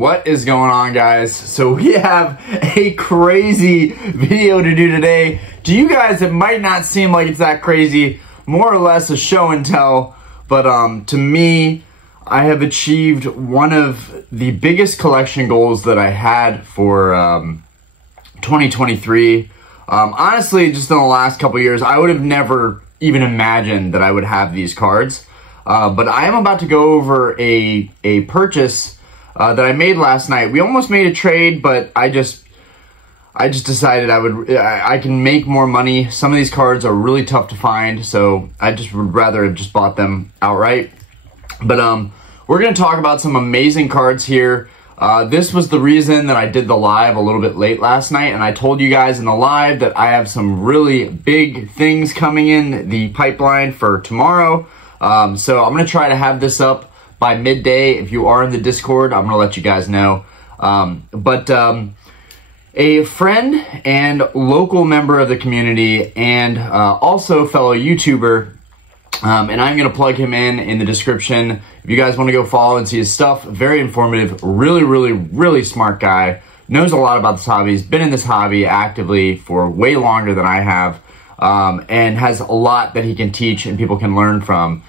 What is going on, guys? So we have a crazy video to do today. To you guys, it might not seem like it's that crazy, more or less a show and tell, but to me, I have achieved one of the biggest collection goals that I had for 2023. Honestly, just in the last couple years, I would have never even imagined that I would have these cards. But I am about to go over a purchase that I made last night. We almost made a trade, but I just decided I can make more money. Some of these cards are really tough to find, so I just would rather have just bought them outright. But we're going to talk about some amazing cards here. This was the reason that I did the live a little bit late last night, and I told you guys in the live that I have some really big things coming in the pipeline for tomorrow. So I'm going to try to have this up by midday. If you are in the Discord, I'm going to let you guys know. A friend and local member of the community and also fellow YouTuber, and I'm going to plug him in the description. If you guys want to go follow and see his stuff, very informative, really smart guy, knows a lot about this hobby, he's been in this hobby actively for way longer than I have, and has a lot that he can teach and people can learn from.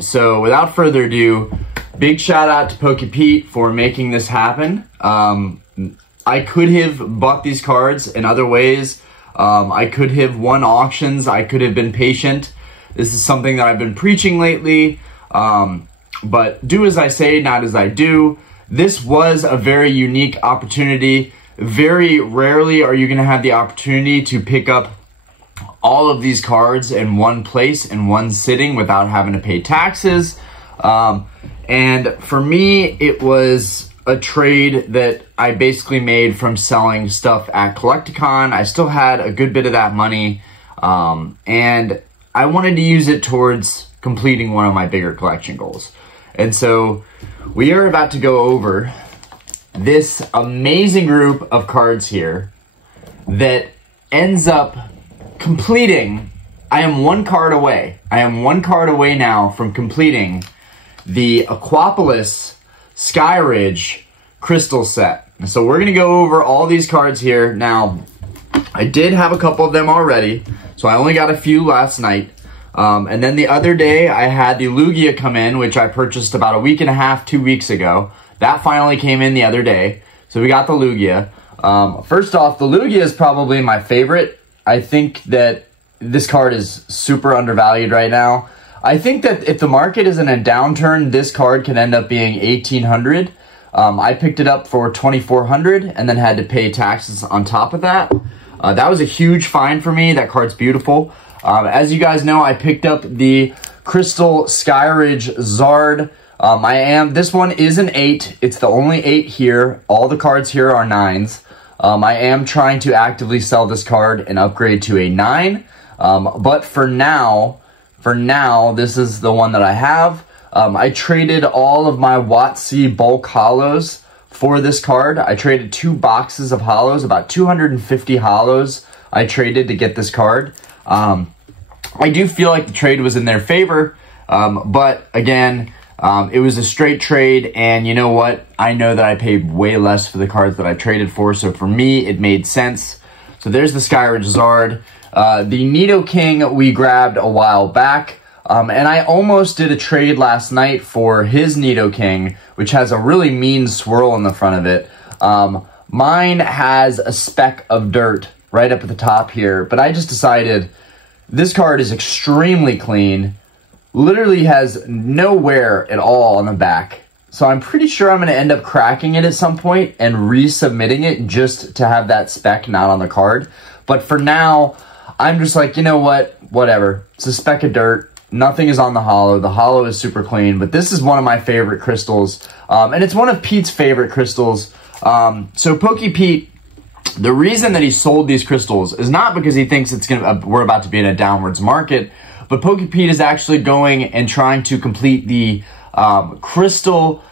So without further ado, big shout out to PokePete for making this happen. I could have bought these cards in other ways. I could have won auctions. I could have been patient. This is something that I've been preaching lately. But do as I say, not as I do. This was a very unique opportunity. Very rarely are you going to have the opportunity to pick up all of these cards in one place, in one sitting, without having to pay taxes. And for me, it was a trade that I basically made from selling stuff at Collecticon. I still had a good bit of that money, and I wanted to use it towards completing one of my bigger collection goals. And so we are about to go over this amazing group of cards here that ends up completing. I am one card away. I am one card away now from completing the Aquapolis Skyridge crystal set. And so we're going to go over all these cards here. Now, I did have a couple of them already, so I only got a few last night. And then the other day, I had the Lugia come in, which I purchased about a week and a half, 2 weeks ago. That finally came in the other day. So we got the Lugia. First off, the Lugia is probably my favorite. I think that this card is super undervalued right now. I think that if the market is in a downturn, this card can end up being $1,800. I picked it up for $2,400 and then had to pay taxes on top of that. That was a huge find for me. That card's beautiful. As you guys know, I picked up the Crystal Skyridge Zard. This one is an 8. It's the only 8 here. All the cards here are 9s. I am trying to actively sell this card and upgrade to a 9. But for now, this is the one that I have. I traded all of my WotC bulk hollows for this card. I traded 2 boxes of hollows, about 250 hollows I traded to get this card. I do feel like the trade was in their favor, but again, it was a straight trade, and you know what? I know that I paid way less for the cards that I traded for, so for me, it made sense. So there's the Skyridge Zard. The Nidoking we grabbed a while back, and I almost did a trade last night for his Nidoking, which has a really mean swirl in the front of it. Mine has a speck of dirt right up at the top here, but I just decided this card is extremely clean. Literally has no wear at all on the back. So I'm pretty sure I'm going to end up cracking it at some point and resubmitting it just to have that spec not on the card. But for now, I'm just like, you know what? Whatever. It's a speck of dirt. Nothing is on the hollow. The hollow is super clean. But this is one of my favorite crystals. And it's one of Pete's favorite crystals. So PokePete, the reason that he sold these crystals is not because he thinks we're about to be in a downwards market, but PokePete is actually going and trying to complete the crystal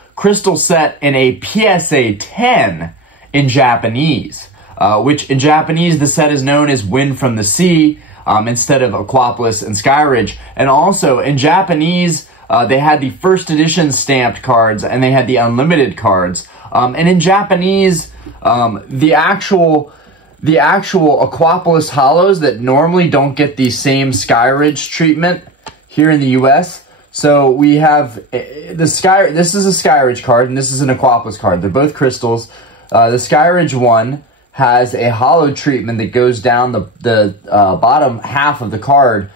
set in a PSA 10 in Japanese, which in Japanese the set is known as Wind from the Sea instead of Aquapolis and Skyridge. And also in Japanese, they had the first edition stamped cards and they had the unlimited cards. And in Japanese, the actual Aquapolis Hollows that normally don't get the same Skyridge treatment here in the US. So we have this is a Skyridge card, and this is an Aquapolis card. They're both crystals. The Skyridge one has a hollow treatment that goes down the bottom half of the card,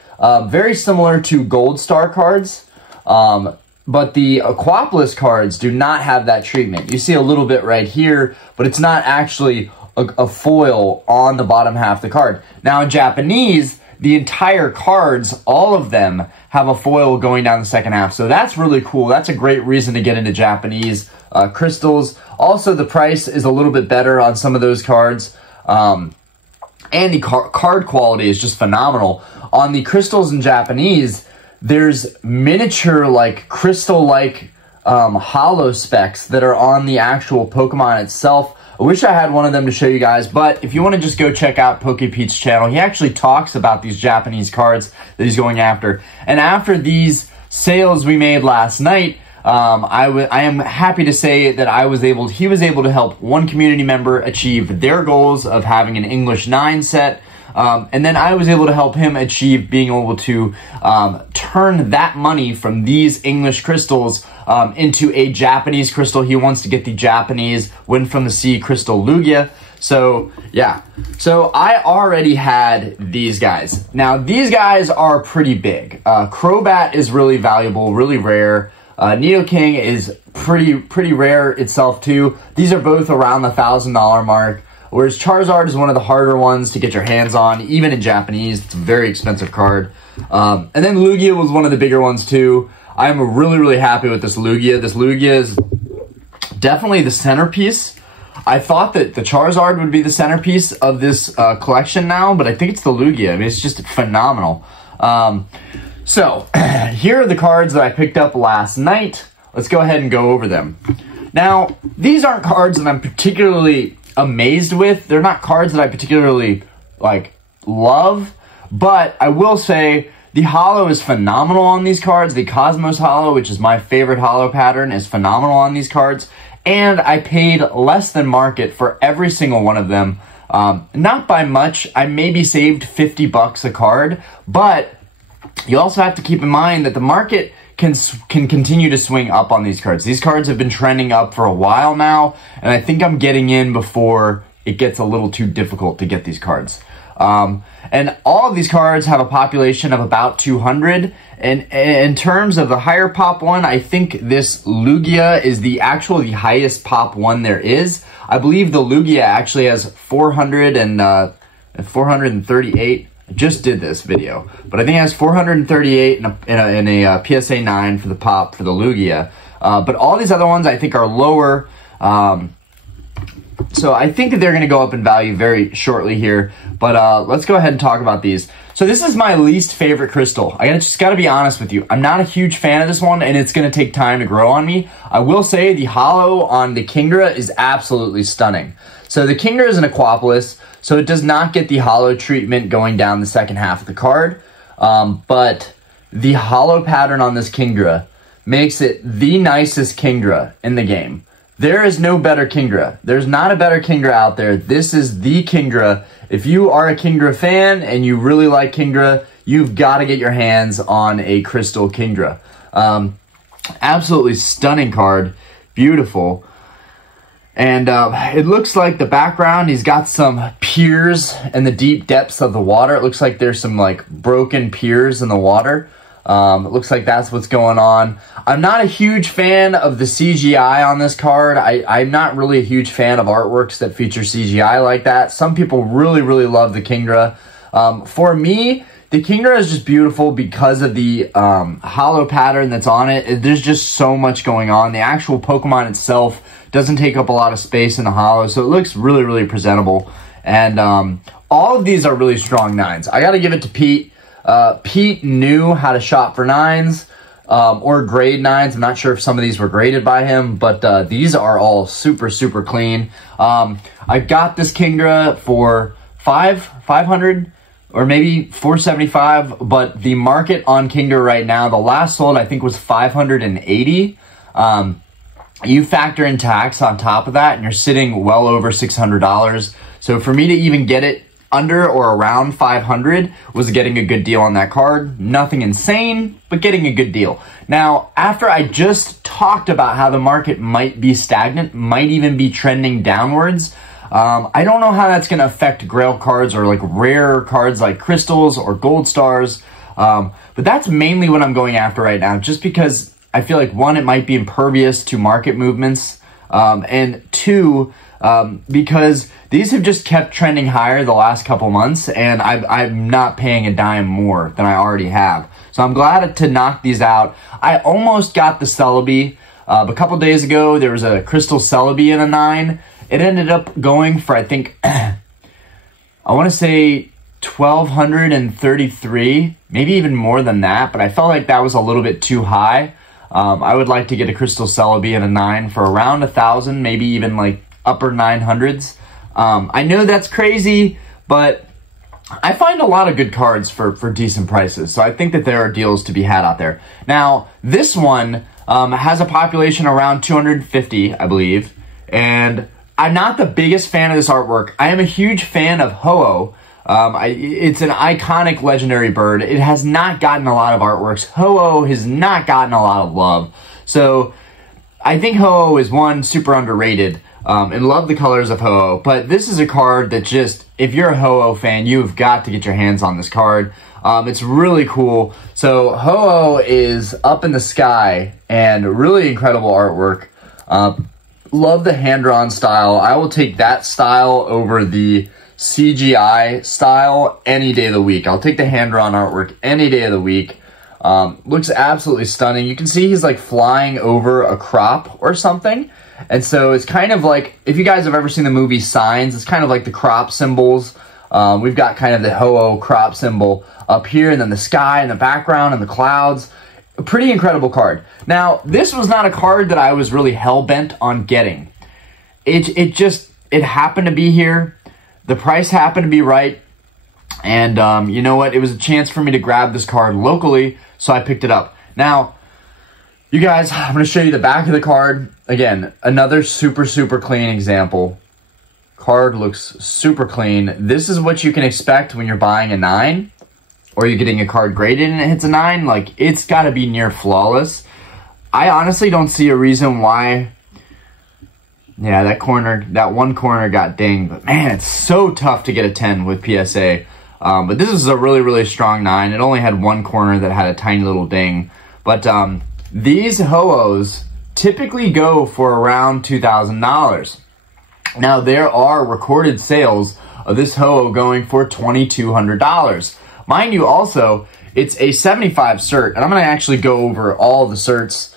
very similar to Gold Star cards. But the Aquapolis cards do not have that treatment. You see a little bit right here, but it's not actually a foil on the bottom half of the card. Now in Japanese, the entire cards, all of them, have a foil going down the second half. So that's really cool. That's a great reason to get into Japanese crystals. Also, the price is a little bit better on some of those cards. And the card quality is just phenomenal. On the crystals in Japanese, there's miniature, like, crystal-like hollow specs that are on the actual Pokemon itself. I wish I had one of them to show you guys, but if you want to just go check out PokePete's channel, he actually talks about these Japanese cards that he's going after. And after these sales we made last night, I am happy to say that he was able to help one community member achieve their goals of having an English 9 set. And then I was able to help him achieve being able to turn that money from these English crystals into a Japanese crystal. He wants to get the Japanese Wind from the Sea crystal Lugia. So, yeah. So, I already had these guys. Now, these guys are pretty big. Crobat is really valuable, really rare. Nidoking is pretty rare itself, too. These are both around the $1,000 mark. Whereas Charizard is one of the harder ones to get your hands on, even in Japanese. It's a very expensive card. And then Lugia was one of the bigger ones, too. I'm really happy with this Lugia. This Lugia is definitely the centerpiece. I thought that the Charizard would be the centerpiece of this collection now, but I think it's the Lugia. I mean, it's just phenomenal. So, here are the cards that I picked up last night. Let's go ahead and go over them. Now, these aren't cards that I'm particularly amazed with. They're not cards that I particularly, like, love. But I will say the holo is phenomenal on these cards. The Cosmos holo, which is my favorite holo pattern, is phenomenal on these cards. And I paid less than market for every single one of them. Not by much. I maybe saved 50 bucks a card. But you also have to keep in mind that the market can continue to swing up on these cards. These cards have been trending up for a while now, and I think I'm getting in before it gets a little too difficult to get these cards. And all of these cards have a population of about 200, and in terms of the higher pop one, I think this Lugia is the highest pop one there is. I believe the Lugia actually has 438. I just did this video, but I think it has 438 in a PSA 9 for the pop for the Lugia. But all these other ones I think are lower. So I think that they're going to go up in value very shortly here. But let's go ahead and talk about these. So this is my least favorite crystal. I just got to be honest with you. I'm not a huge fan of this one, and it's going to take time to grow on me. I will say the holo on the Kingdra is absolutely stunning. So the Kingdra is an Aquapolis, so it does not get the holo treatment going down the second half of the card. But the holo pattern on this Kingdra makes it the nicest Kingdra in the game. There is no better Kingdra. There's not a better Kingdra out there. This is the Kingdra. If you are a Kingdra fan and you really like Kingdra, you've got to get your hands on a Crystal Kingdra. Absolutely stunning card. Beautiful. And it looks like the background, he's got some piers in the deep depths of the water. It looks like there's some like broken piers in the water. It looks like that's what's going on. I'm not a huge fan of the CGI on this card. I'm not really a huge fan of artworks that feature CGI like that. Some people really, really love the Kingdra. For me, the Kingdra is just beautiful because of the holo pattern that's on it. There's just so much going on. The actual Pokemon itself doesn't take up a lot of space in the holo, so it looks really, really presentable. And all of these are really strong 9s. I got to give it to Pete. Pete knew how to shop for 9s or grade 9s. I'm not sure if some of these were graded by him, but these are all super, super clean. I got this Kingdra for $500 or maybe $475, but the market on Kingdra right now, the last sold I think was $580. you factor in tax on top of that, and you're sitting well over $600. So for me to even get it under or around 500 was getting a good deal on that card. Nothing insane, but getting a good deal. Now, after I just talked about how the market might be stagnant, might even be trending downwards, I don't know how that's going to affect Grail cards or like rare cards like crystals or gold stars. But that's mainly what I'm going after right now, just because I feel like, one, it might be impervious to market movements, and two, because these have just kept trending higher the last couple months, and I'm not paying a dime more than I already have. So I'm glad to knock these out. I almost got the Celebi. A couple days ago, there was a Crystal Celebi in a 9. It ended up going for, I think, I want to say 1,233, maybe even more than that, but I felt like that was a little bit too high. I would like to get a Crystal Celebi in a 9 for around 1,000, maybe even like upper 900s. I know that's crazy, but I find a lot of good cards for decent prices, so I think that there are deals to be had out there. Now, this one has a population around 250, I believe, and I'm not the biggest fan of this artwork. I am a huge fan of Ho-Oh. It's an iconic legendary bird. It has not gotten a lot of artworks. Ho-Oh has not gotten a lot of love. So I think Ho-Oh is, one, super underrated, and love the colors of Ho-Oh. But this is a card that just, if you're a Ho-Oh fan, you've got to get your hands on this card. It's really cool. So Ho-Oh is up in the sky and really incredible artwork. Love the hand-drawn style. I will take that style over the CGI style any day of the week. I'll take the hand-drawn artwork any day of the week. Looks absolutely stunning. You can see he's like flying over a crop or something. And so it's kind of like, if you guys have ever seen the movie Signs, it's kind of like the crop symbols. We've got kind of the Ho-Oh crop symbol up here, and then the sky in the background and the clouds. A pretty incredible card. Now, this was not a card that I was really hell-bent on getting. It happened to be here. The price happened to be right. And you know what? It was a chance for me to grab this card locally, so I picked it up. Now, you guys, I'm going to show you the back of the card. Again, another super, super clean example. Card looks super clean. This is what you can expect when you're buying a 9. Or you're getting a card graded and it hits a 9, like, it's got to be near flawless. I honestly don't see a reason why. Yeah, that one corner got dinged. But, man, it's so tough to get a 10 with PSA. But this is a really, really strong 9. It only had one corner that had a tiny little ding. But these Ho-Ohs typically go for around $2,000. Now, there are recorded sales of this Ho-Oh going for $2,200. Mind you, also, it's a 75 cert, and I'm going to actually go over all the certs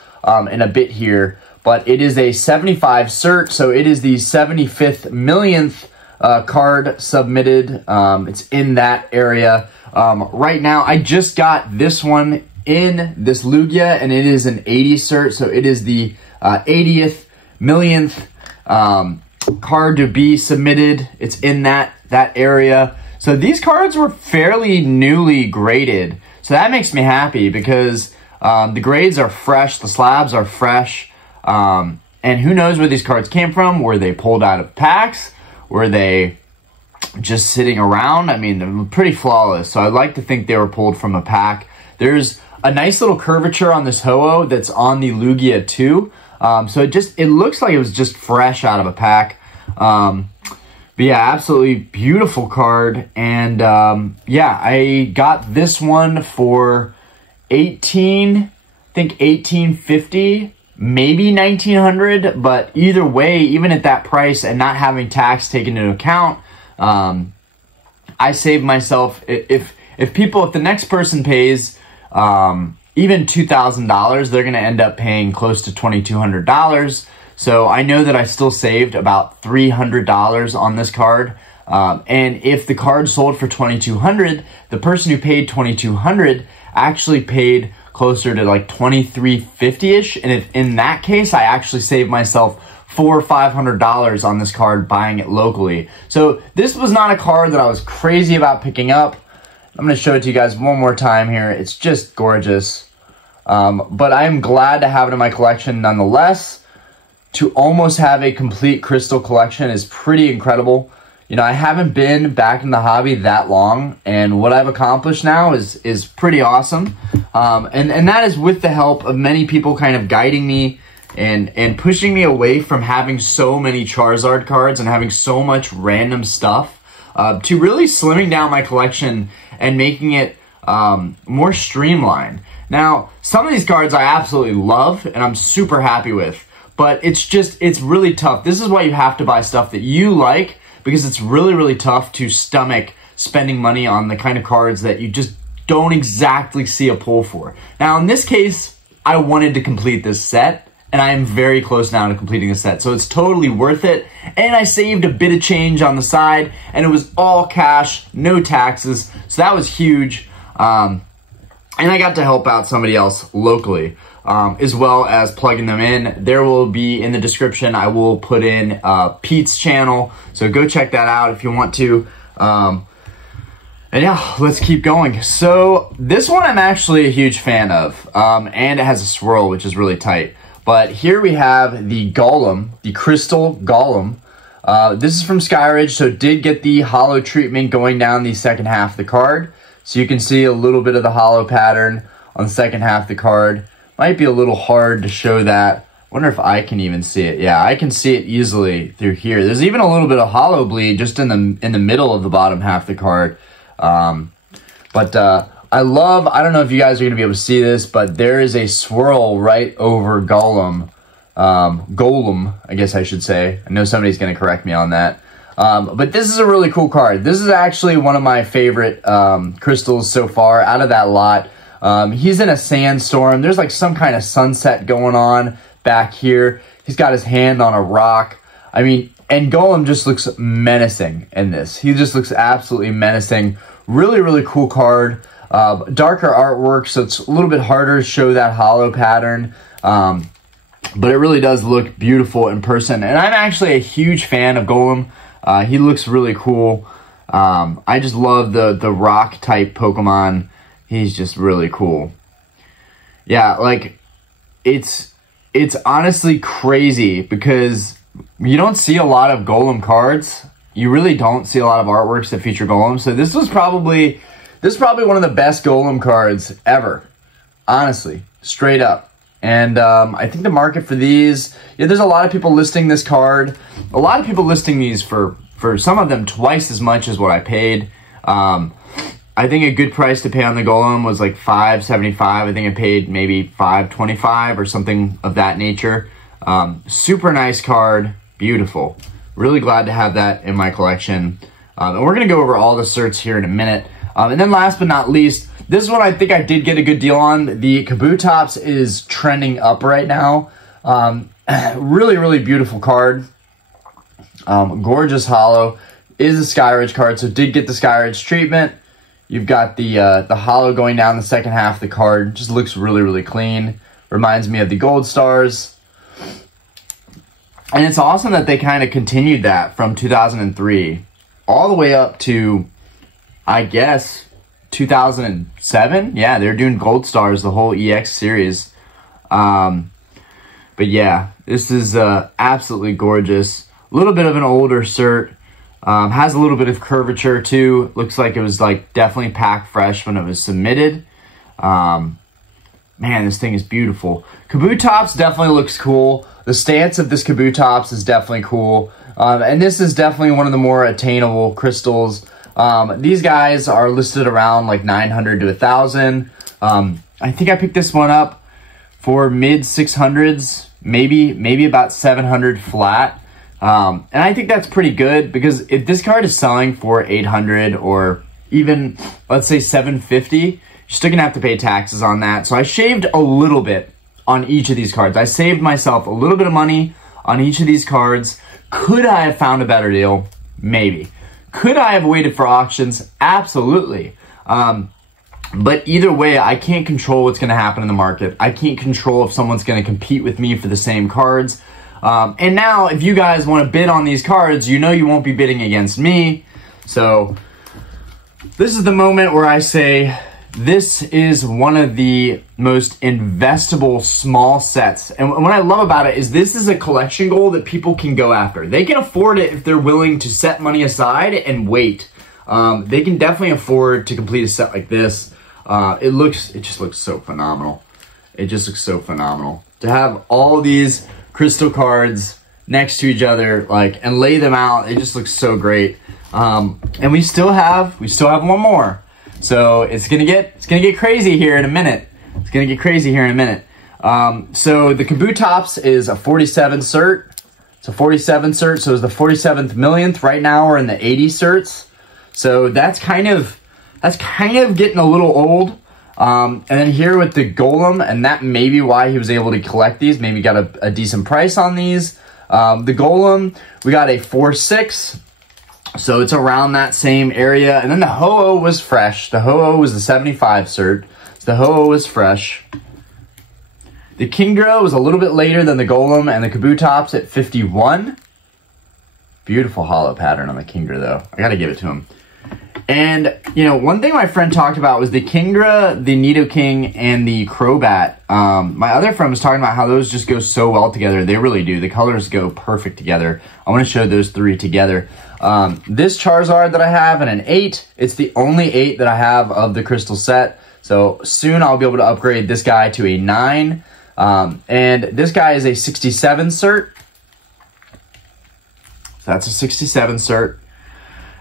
in a bit here, but it is a 75 cert, so it is the 75th millionth card submitted. It's in that area. Right now, I just got this one in this Lugia, and it is an 80 cert, so it is the 80th millionth card to be submitted. It's in that area. So these cards were fairly newly graded. So that makes me happy because the grades are fresh, the slabs are fresh, and who knows where these cards came from? Were they pulled out of packs? Were they just sitting around? I mean, they're pretty flawless, so I'd like to think they were pulled from a pack. There's a nice little curvature on this Ho-Oh that's on the Lugia too. So it looks like it was just fresh out of a pack. But yeah, absolutely beautiful card. And yeah, I got this one for $1,850, maybe $1,900. But either way, even at that price and not having tax taken into account, I saved myself. If the next person pays even $2,000, they're going to end up paying close to $2,200. So I know that I still saved about $300 on this card. And if the card sold for $2,200, the person who paid $2,200 actually paid closer to like $2,350-ish. And if in that case, I actually saved myself $400 or $500 on this card buying it locally. So this was not a card that I was crazy about picking up. I'm going to show it to you guys one more time here. It's just gorgeous. But I am glad to have it in my collection nonetheless. to almost have a complete crystal collection is pretty incredible. You know, I haven't been back in the hobby that long, and what I've accomplished now is pretty awesome. And that is with the help of many people kind of guiding me and pushing me away from having so many Charizard cards and having so much random stuff, to really slimming down my collection and making it more streamlined. Now, some of these cards I absolutely love and I'm super happy with, but it's really tough. This is why you have to buy stuff that you like, because it's really, really tough to stomach spending money on the kind of cards that you just don't exactly see a pull for. Now, in this case, I wanted to complete this set, and I am very close now to completing the set, so it's totally worth it. And I saved a bit of change on the side, and it was all cash, no taxes, so that was huge. And I got to help out somebody else locally, as well as plugging them in. There will be in the description, I will put in Pete's channel, so go check that out if you want to. And yeah, let's keep going. So this one I'm actually a huge fan of, and it has a swirl, which is really tight. But here we have the Golem, the Crystal Golem. This is from Skyridge, so it did get the hollow treatment going down the second half of the card. So you can see a little bit of the hollow pattern on the second half of the card. Might be a little hard to show that. Wonder if I can even see it. Yeah, I can see it easily through here. There's even a little bit of hollow bleed just in the middle of the bottom half of the card. I love, I don't know if you guys are going to be able to see this, but there is a swirl right over Golem. Golem, I guess I should say. I know somebody's going to correct me on that. But this is a really cool card. This is actually one of my favorite crystals so far out of that lot. He's in a sandstorm. There's like some kind of sunset going on back here. He's got his hand on a rock. I mean, and Golem just looks menacing in this. He just looks absolutely menacing. Really, really cool card. Darker artwork, so it's a little bit harder to show that hollow pattern. But it really does look beautiful in person. And I'm actually a huge fan of Golem. He looks really cool. I just love the rock type Pokemon. He's just really cool. Yeah, like it's honestly crazy because you don't see a lot of Golem cards. You really don't see a lot of artworks that feature Golem. So this is probably one of the best Golem cards ever. Honestly, straight up. And I think the market for these, yeah, there's a lot of people listing this card. A lot of people listing these for some of them twice as much as what I paid. I think a good price to pay on the Golem was like $5.75. I think I paid maybe $5.25 or something of that nature. Super nice card, beautiful. Really glad to have that in my collection. And we're gonna go over all the certs here in a minute. And then last but not least, this is one I think I did get a good deal on. The Kabutops is trending up right now. Really, really beautiful card. Gorgeous hollow. Is a Skyridge card, so did get the Skyridge treatment. You've got the hollow going down the second half of the card. Just looks really, really clean. Reminds me of the Gold Stars. And it's awesome that they kind of continued that from 2003 all the way up to, I guess, 2007. Yeah, they're doing Gold Stars, the whole EX series. But yeah, this is absolutely gorgeous. A little bit of an older cert. Has a little bit of curvature too. Looks like it was like definitely pack fresh when it was submitted. Man, this thing is beautiful. Kabutops definitely looks cool. The stance of this Kabutops is definitely cool. And this is definitely one of the more attainable crystals. These guys are listed around like 900 to 1,000. I think I picked this one up for mid 600s, maybe about 700 flat. And I think that's pretty good because if this card is selling for 800 or even, let's say 750, you're still gonna have to pay taxes on that. So I shaved a little bit on each of these cards. I saved myself a little bit of money on each of these cards. Could I have found a better deal? Maybe. Could I have waited for auctions? Absolutely. But either way, I can't control what's gonna happen in the market. I can't control if someone's gonna compete with me for the same cards. And now, if you guys want to bid on these cards, you know you won't be bidding against me. So, this is the moment where I say, this is one of the most investable small sets. And what I love about it is this is a collection goal that people can go after. They can afford it if they're willing to set money aside and wait. They can definitely afford to complete a set like this. It just looks so phenomenal. It just looks so phenomenal. To have all these crystal cards next to each other, like, and lay them out, it just looks so great. And we still have one more. So it's gonna get crazy here in a minute. It's gonna get crazy here in a minute. So the Kabutops is a 47 cert. It's a 47 cert, so it's the 47th millionth. Right now we're in the 80 certs. So that's kind of getting a little old. And then here with the Golem, and that may be why he was able to collect these. Maybe got a decent price on these. The Golem, we got a 4.6. So it's around that same area. And then the Ho-Oh was fresh. The Ho-Oh was the 75 cert. So the Ho-Oh was fresh. The Kingdra was a little bit later than the Golem and the Kabutops at 51. Beautiful hollow pattern on the Kingdra, though. I got to give it to him. And, you know, one thing my friend talked about was the Kingdra, the Nidoking, and the Crobat. My other friend was talking about how those just go so well together. They really do. The colors go perfect together. I want to show those three together. This Charizard that I have in an 8, it's the only 8 that I have of the crystal set. So soon I'll be able to upgrade this guy to a 9. And this guy is a 67 cert. So that's a 67 cert.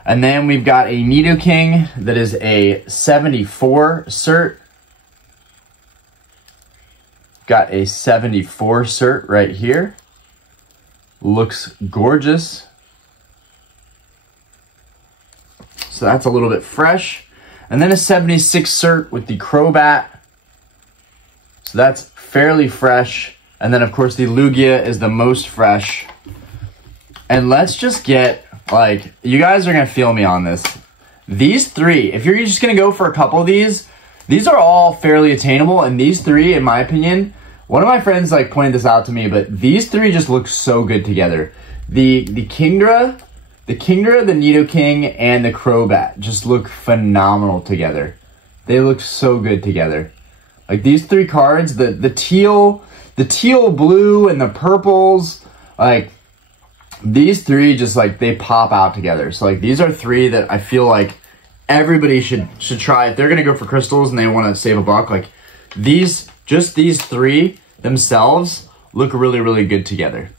And then we've got a Nidoking that is a 74 cert. Got a 74 cert right here. Looks gorgeous. So that's a little bit fresh. And then a 76 cert with the Crobat. So that's fairly fresh. And then, of course, the Lugia is the most fresh. And let's just get, like, you guys are going to feel me on this. These three, if you're just going to go for a couple of these are all fairly attainable. And these three, in my opinion, one of my friends, like, pointed this out to me, but these three just look so good together. The Kingdra, the Nidoking, and the Crobat just look phenomenal together. They look so good together. Like, these three cards, the teal blue and the purples, like, these three just, like, they pop out together. So, like, these are three that I feel like everybody should try. If they're going to go for crystals and they want to save a buck, like, these three themselves look really, really good together.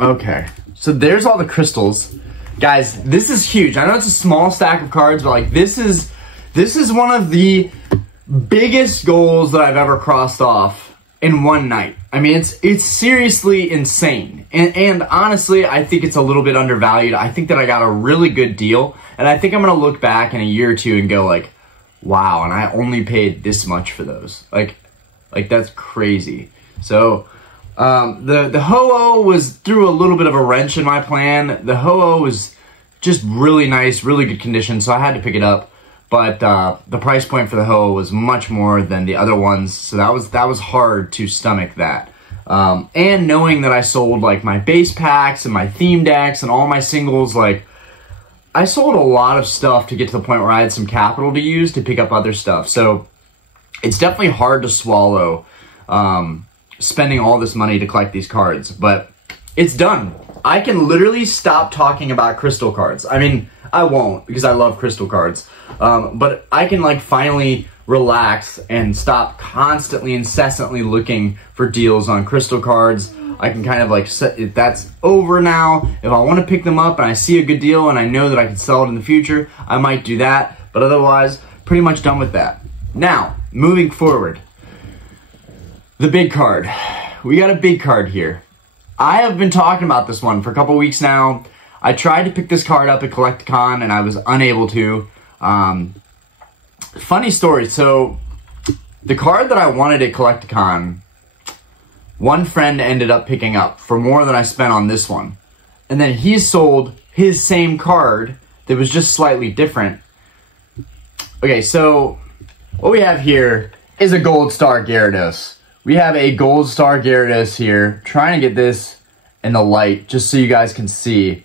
Okay, so there's all the crystals. Guys, this is huge. I know it's a small stack of cards, but, like, this is one of the biggest goals that I've ever crossed off in one night. I mean, it's seriously insane. And honestly, I think it's a little bit undervalued. I think that I got a really good deal. And I think I'm going to look back in a year or two and go, like, wow, and I only paid this much for those. Like that's crazy. So, the Ho-Oh threw a little bit of a wrench in my plan. The Ho-Oh was just really nice, really good condition, so I had to pick it up. But the price point for the Ho was much more than the other ones, so that was hard to stomach that. And knowing that I sold, like, my base packs and my theme decks and all my singles, like, I sold a lot of stuff to get to the point where I had some capital to use to pick up other stuff. So it's definitely hard to swallow spending all this money to collect these cards, but it's done. I can literally stop talking about crystal cards. I mean, I won't, because I love crystal cards. But I can, like, finally relax and stop constantly, incessantly looking for deals on crystal cards. I can kind of, like, that's over now. If I want to pick them up and I see a good deal and I know that I can sell it in the future, I might do that. But otherwise, pretty much done with that. Now, moving forward. The big card. We got a big card here. I have been talking about this one for a couple weeks now. I tried to pick this card up at Collecticon and I was unable to. Funny story. So, the card that I wanted at Collecticon, one friend ended up picking up for more than I spent on this one. And then he sold his same card that was just slightly different. Okay, so what we have here is a Gold Star Gyarados. We have a Gold Star Gyarados here. Trying to get this in the light just so you guys can see.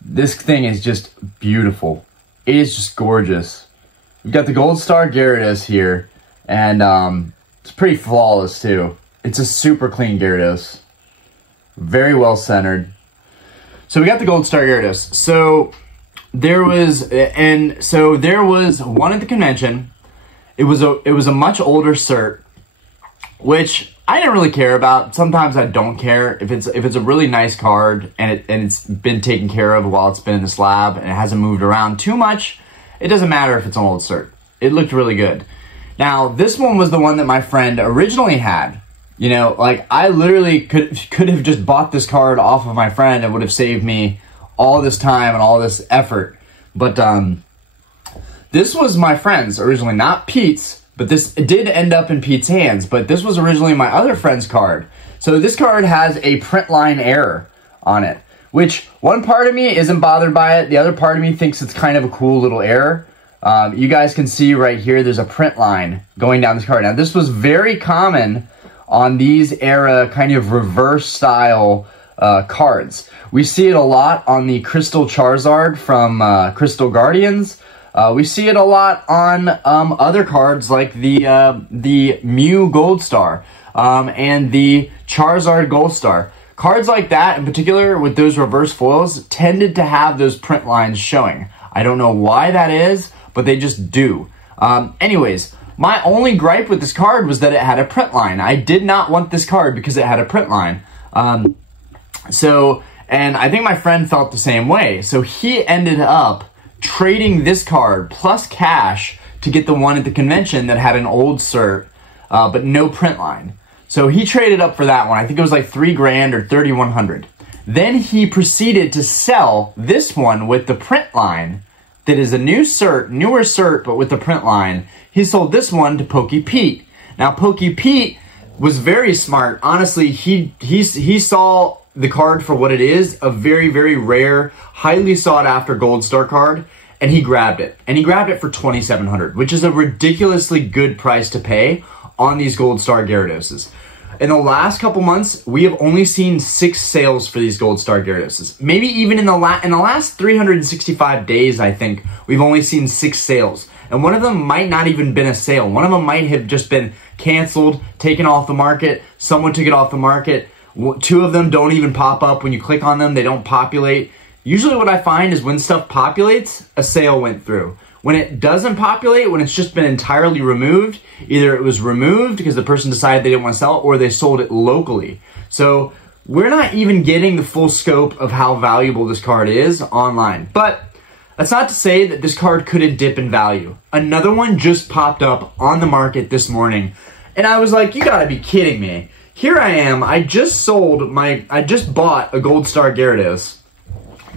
This thing is just beautiful. It is just gorgeous. You've got the Gold Star Gyarados here, and it's pretty flawless too. It's a super clean Gyarados. Very well centered. So we got the Gold Star Gyarados. So there was one at the convention. It was a much older cert, which I didn't really care about. Sometimes I don't care if it's a really nice card and it's been taken care of while it's been in this lab and it hasn't moved around too much. It doesn't matter if it's an old cert. It looked really good. Now this one was the one that my friend originally had. You know, like I literally could have just bought this card off of my friend and would have saved me all this time and all this effort. But this was my friend's originally, not Pete's, but this did end up in Pete's hands, but this was originally my other friend's card. So this card has a print line error on it, which one part of me isn't bothered by it. The other part of me thinks it's kind of a cool little error. You guys can see right here, there's a print line going down this card. Now this was very common on these era kind of reverse style cards. We see it a lot on the Crystal Charizard from Crystal Guardians. We see it a lot on other cards like the Mew Gold Star and the Charizard Gold Star. Cards like that in particular with those reverse foils tended to have those print lines showing. I don't know why that is, but they just do. Anyways, my only gripe with this card was that it had a print line. I did not want this card because it had a print line. And I think my friend felt the same way. So he ended up trading this card plus cash to get the one at the convention that had an old cert, but no print line. So he traded up for that one. I think it was like $3,000 or $3,100. Then he proceeded to sell this one with the print line that is a newer cert, but with the print line. He sold this one to PokePete. Now PokePete was very smart. Honestly, he saw the card for what it is, a very, very rare, highly sought after Gold Star card, and he grabbed it. And he grabbed it for $2,700, which is a ridiculously good price to pay on these Gold Star Gyarados. In the last couple months, we have only seen 6 sales for these Gold Star Gyarados. Maybe even in the last 365 days, I think, we've only seen 6 sales. And one of them might not even been a sale. One of them might have just been canceled, taken off the market. Someone took it off the market. 2 of them don't even pop up. When you click on them, they don't populate. Usually what I find is when stuff populates, a sale went through. When it doesn't populate, when it's just been entirely removed, either it was removed because the person decided they didn't want to sell it or they sold it locally. So we're not even getting the full scope of how valuable this card is online. But that's not to say that this card couldn't dip in value. Another one just popped up on the market this morning. And I was like, you gotta be kidding me. Here I am, I just bought a Gold Star Gyarados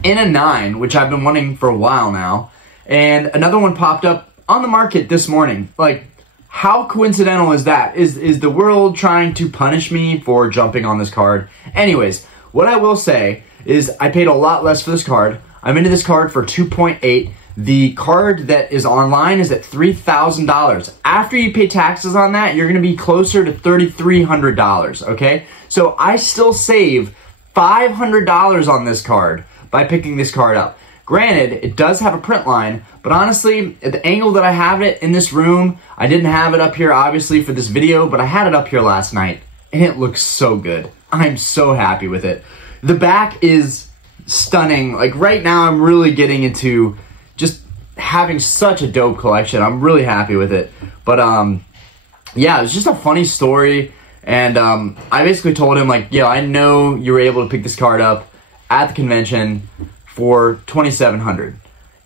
in a 9, which I've been wanting for a while now. And another one popped up on the market this morning. Like, how coincidental is that? Is the world trying to punish me for jumping on this card? Anyways, what I will say is I paid a lot less for this card. I'm into this card for $2.8. The card that is online is at $3,000. After you pay taxes on that, you're going to be closer to $3,300, okay? So I still save $500 on this card by picking this card up. Granted, it does have a print line, but honestly, at the angle that I have it in this room, I didn't have it up here obviously for this video, but I had it up here last night, and it looks so good. I'm so happy with it. The back is stunning. Like right now, I'm really getting into just having such a dope collection. I'm really happy with it. But yeah, it was just a funny story, and I basically told him like, yo, I know you were able to pick this card up at the convention for $2,700.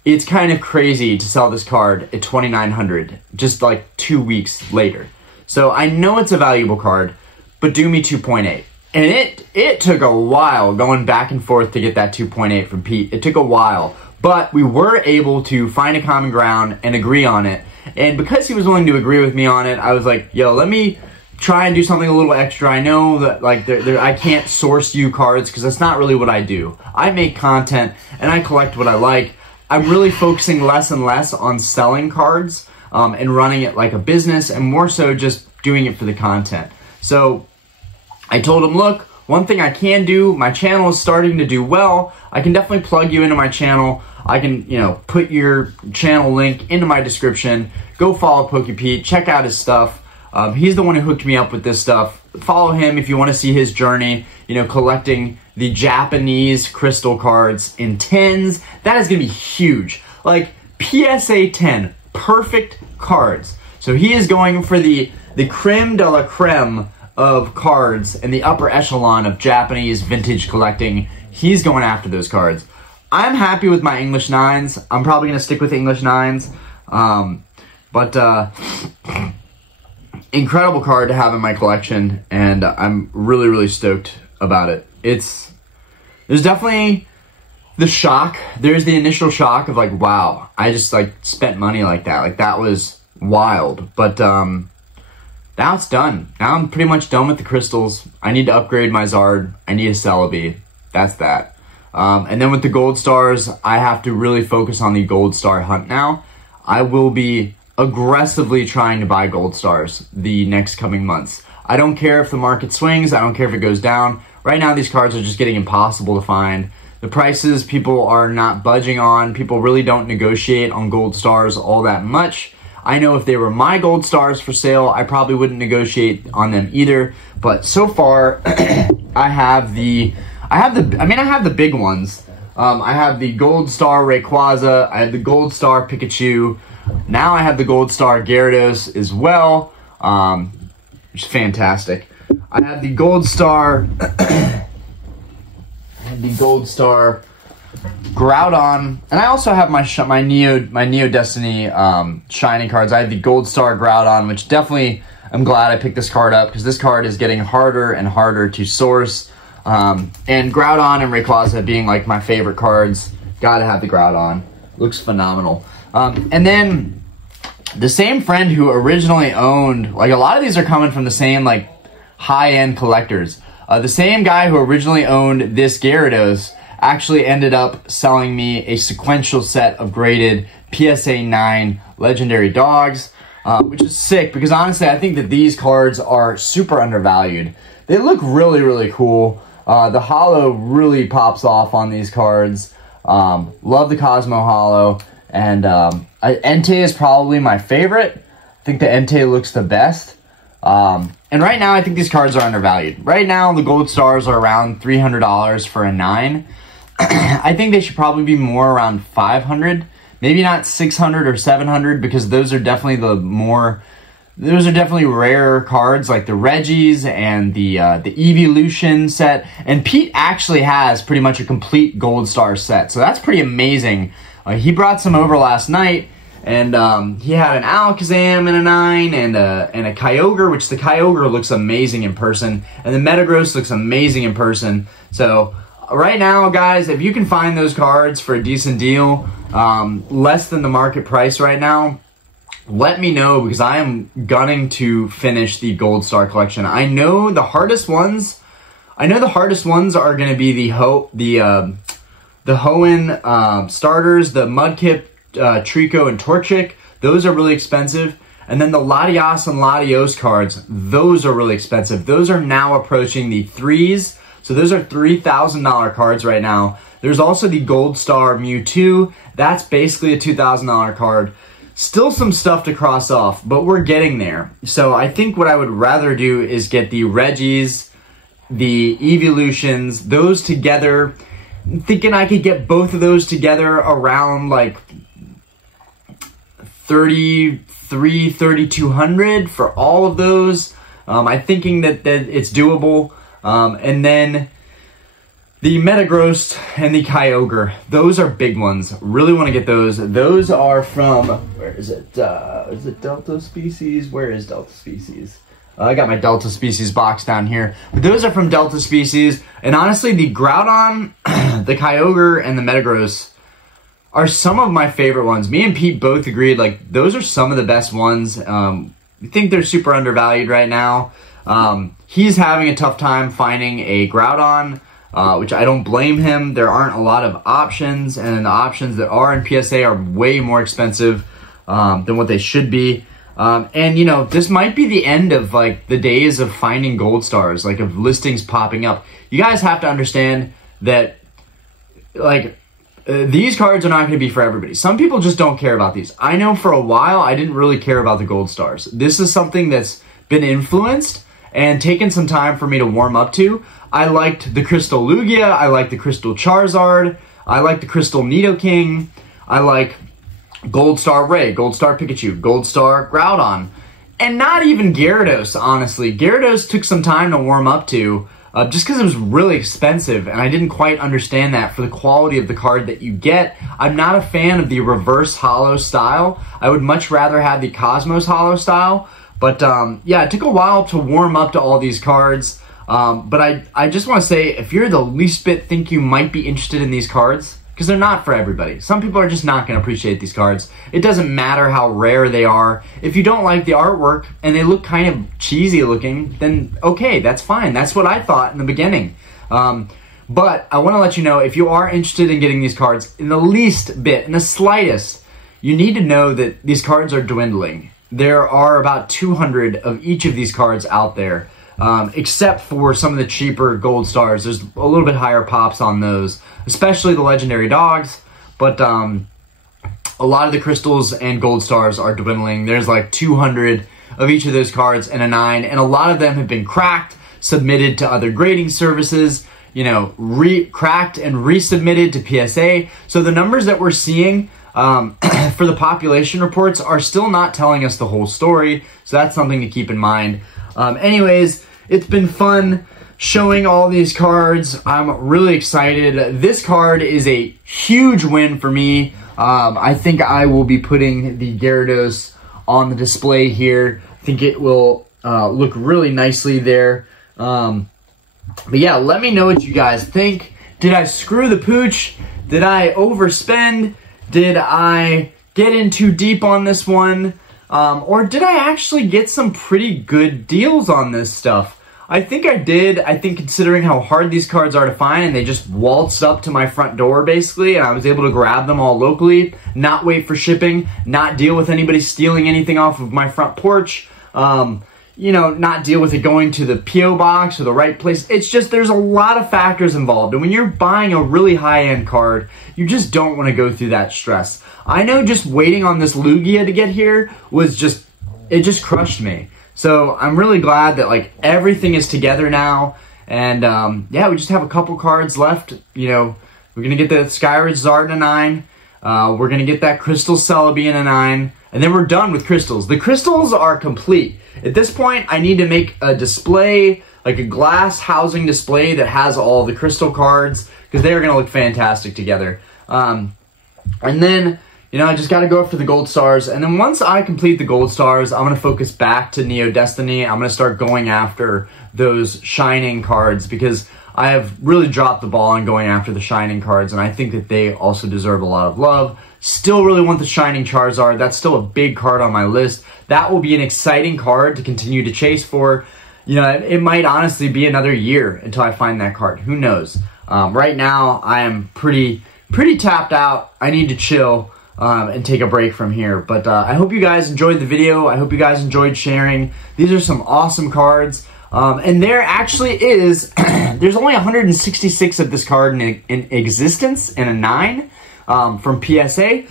It's kind of crazy to sell this card at $2,900 just like 2 weeks later. So I know it's a valuable card, but do me 2.8. And it took a while going back and forth to get that 2.8 from Pete. It took a while, but we were able to find a common ground and agree on it. And because he was willing to agree with me on it, I was like, yo, let me try and do something a little extra. I know that like I can't source you cards because that's not really what I do. I make content and I collect what I like. I'm really focusing less and less on selling cards and running it like a business, and more so just doing it for the content. So I told him, look, one thing I can do, my channel is starting to do well. I can definitely plug you into my channel. I can, you know, put your channel link into my description. Go follow PokePete, check out his stuff. He's the one who hooked me up with this stuff. Follow him if you want to see his journey, you know, collecting the Japanese crystal cards in 10s. That is going to be huge. Like, PSA 10, perfect cards. So he is going for the creme de la creme of cards and the upper echelon of Japanese vintage collecting. He's going after those cards. I'm happy with my English 9s. I'm probably going to stick with English 9s. Incredible card to have in my collection, and I'm really, really stoked about it. There's definitely the shock. There's the initial shock of like, wow, I just like spent money like that. Like, that was wild. But now it's done. Now I'm pretty much done with the crystals. I need to upgrade my Zard. I need a Celebi. That's that. And then with the gold stars, I have to really focus on the gold star hunt now. I will be aggressively trying to buy gold stars the next coming months. I don't care if the market swings. I don't care if it goes down. Right now, these cards are just getting impossible to find. The prices people are not budging on. People really don't negotiate on gold stars all that much. I know if they were my gold stars for sale, I probably wouldn't negotiate on them either. But so far, I have the big ones. I have the gold star Rayquaza. I have the gold star Pikachu. Now I have the gold star Gyarados as well, which is fantastic. I have the gold star, Groudon, and I also have my Neo Destiny shiny cards. I have the gold star Groudon, which definitely I'm glad I picked this card up because this card is getting harder and harder to source. And Groudon and Rayquaza being like my favorite cards, gotta have the Groudon. Looks phenomenal. And then the same friend who originally owned, like, a lot of these are coming from the same like high-end collectors. The same guy who originally owned this Gyarados actually ended up selling me a sequential set of graded PSA 9 legendary dogs, which is sick because honestly I think that these cards are super undervalued. They look really, really cool. The holo really pops off on these cards. Love the Cosmo holo. And Entei is probably my favorite. I think the Entei looks the best. And right now, I think these cards are undervalued. Right now, the gold stars are around $300 for a 9. I think they should probably be more around $500. Maybe not 600 or 700 because those are definitely those are definitely rarer cards like the Regis and the Evolution set. And Pete actually has pretty much a complete gold star set. So that's pretty amazing. He brought some over last night, and he had an Alakazam in a 9 and a Kyogre, which the Kyogre looks amazing in person, and the Metagross looks amazing in person. So right now, guys, if you can find those cards for a decent deal, less than the market price right now, let me know because I am gunning to finish the Gold Star collection. I know the hardest ones are going to be the Hoenn starters, the Mudkip, Trico, and Torchic. Those are really expensive. And then the Latias and Latios cards, those are really expensive. Those are now approaching the 3s. So those are $3,000 cards right now. There's also the Gold Star Mewtwo. That's basically a $2,000 card. Still some stuff to cross off, but we're getting there. So I think what I would rather do is get the Regis, the Evolutions, those together. I'm thinking I could get both of those together around like $3,200 for all of those. I'm thinking that it's doable. And then the Metagross and the Kyogre, those are big ones. Really want to get those. Those are from, where is it? Is it Delta Species? Where is Delta Species? I got my Delta Species box down here. But those are from Delta Species. And honestly, the Groudon, the Kyogre, and the Metagross are some of my favorite ones. Me and Pete both agreed, like, those are some of the best ones. I think they're super undervalued right now. He's having a tough time finding a Groudon, which I don't blame him. There aren't a lot of options, and the options that are in PSA are way more expensive than what they should be. And, you know, this might be the end of, like, the days of finding gold stars, like, of listings popping up. You guys have to understand that, like, these cards are not going to be for everybody. Some people just don't care about these. I know for a while I didn't really care about the gold stars. This is something that's been influenced and taken some time for me to warm up to. I liked the Crystal Lugia. I like the Crystal Charizard. I like the Crystal Nidoking. I like Gold Star Ray, Gold Star Pikachu, Gold Star Groudon. And not even Gyarados, honestly. Gyarados took some time to warm up to, just because it was really expensive, and I didn't quite understand that for the quality of the card that you get. I'm not a fan of the reverse holo style. I would much rather have the Cosmos holo style. But yeah, it took a while to warm up to all these cards. But I just want to say, if you're the least bit think you might be interested in these cards, because they're not for everybody. Some people are just not going to appreciate these cards. It doesn't matter how rare they are. If you don't like the artwork and they look kind of cheesy looking, then okay, that's fine. That's what I thought in the beginning. But I want to let you know, if you are interested in getting these cards in the least bit, in the slightest, you need to know that these cards are dwindling. There are about 200 of each of these cards out there. Except for some of the cheaper gold stars. There's a little bit higher pops on those, especially the legendary dogs, but a lot of the crystals and gold stars are dwindling. There's like 200 of each of those cards in a 9, and a lot of them have been cracked, submitted to other grading services, you know, cracked and resubmitted to PSA. So the numbers that we're seeing for the population reports are still not telling us the whole story, so that's something to keep in mind. Anyways, it's been fun showing all these cards. I'm really excited. This card is a huge win for me. I think I will be putting the Gyarados on the display here. I think it will look really nicely there. But yeah, let me know what you guys think. Did I screw the pooch? Did I overspend? Did I get in too deep on this one? Or did I actually get some pretty good deals on this stuff? I think I did. I think considering how hard these cards are to find, and they just waltzed up to my front door basically, and I was able to grab them all locally, not wait for shipping, not deal with anybody stealing anything off of my front porch, you know, not deal with it going to the P.O. box or the right place. It's just, there's a lot of factors involved, and when you're buying a really high-end card, you just don't want to go through that stress. I know just waiting on this Lugia to get here was just, it just crushed me. So I'm really glad that like everything is together now. And yeah, we just have a couple cards left. You know, we're going to get the Skyridge Zard in a 9. We're going to get that Crystal Celebi in a 9. And then we're done with crystals. The crystals are complete. At this point, I need to make a display, like a glass housing display that has all the crystal cards, because they are going to look fantastic together. And then, you know, I just got to go after the gold stars. And then once I complete the gold stars, I'm going to focus back to Neo Destiny. I'm going to start going after those shining cards, because I have really dropped the ball on going after the shining cards, and I think that they also deserve a lot of love. Still really want the shining Charizard. That's still a big card on my list. That will be an exciting card to continue to chase for. You know, it might honestly be another year until I find that card. Who knows? Right now, I am pretty tapped out. I need to chill and take a break from here. But I hope you guys enjoyed the video. I hope you guys enjoyed sharing. These are some awesome cards. And there actually is, there's only 166 of this card in existence in a 9 from PSA.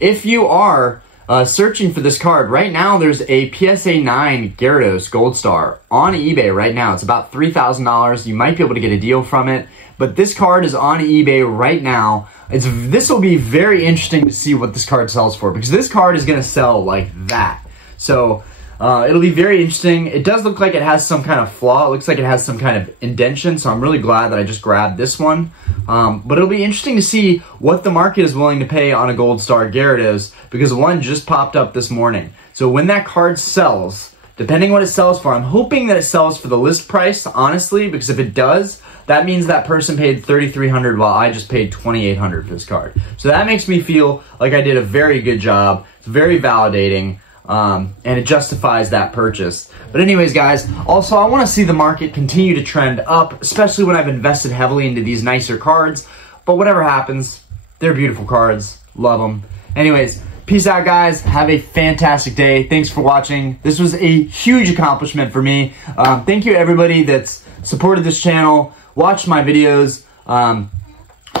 If you are searching for this card, right now there's a PSA 9 Gyarados Gold Star on eBay right now. It's about $3,000. You might be able to get a deal from it. But this card is on eBay right now. This will be very interesting to see what this card sells for, because this card is going to sell like that. So it'll be very interesting. It does look like it has some kind of flaw. It looks like it has some kind of indentation, so I'm really glad that I just grabbed this one. But it'll be interesting to see what the market is willing to pay on a Gold Star Gyarados, because one just popped up this morning. So when that card sells, depending what it sells for, I'm hoping that it sells for the list price, honestly, because if it does, that means that person paid $3,300 while I just paid $2,800 for this card. So that makes me feel like I did a very good job. It's very validating. And it justifies that purchase. But anyways, guys, also I want to see the market continue to trend up, especially when I've invested heavily into these nicer cards. But whatever happens, they're beautiful cards. Love them. Anyways, peace out, guys. Have a fantastic day. Thanks for watching. This was a huge accomplishment for me. Thank you, everybody that's supported this channel, watched my videos.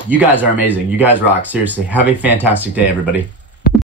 You guys are amazing. You guys rock. Seriously. Have a fantastic day, everybody.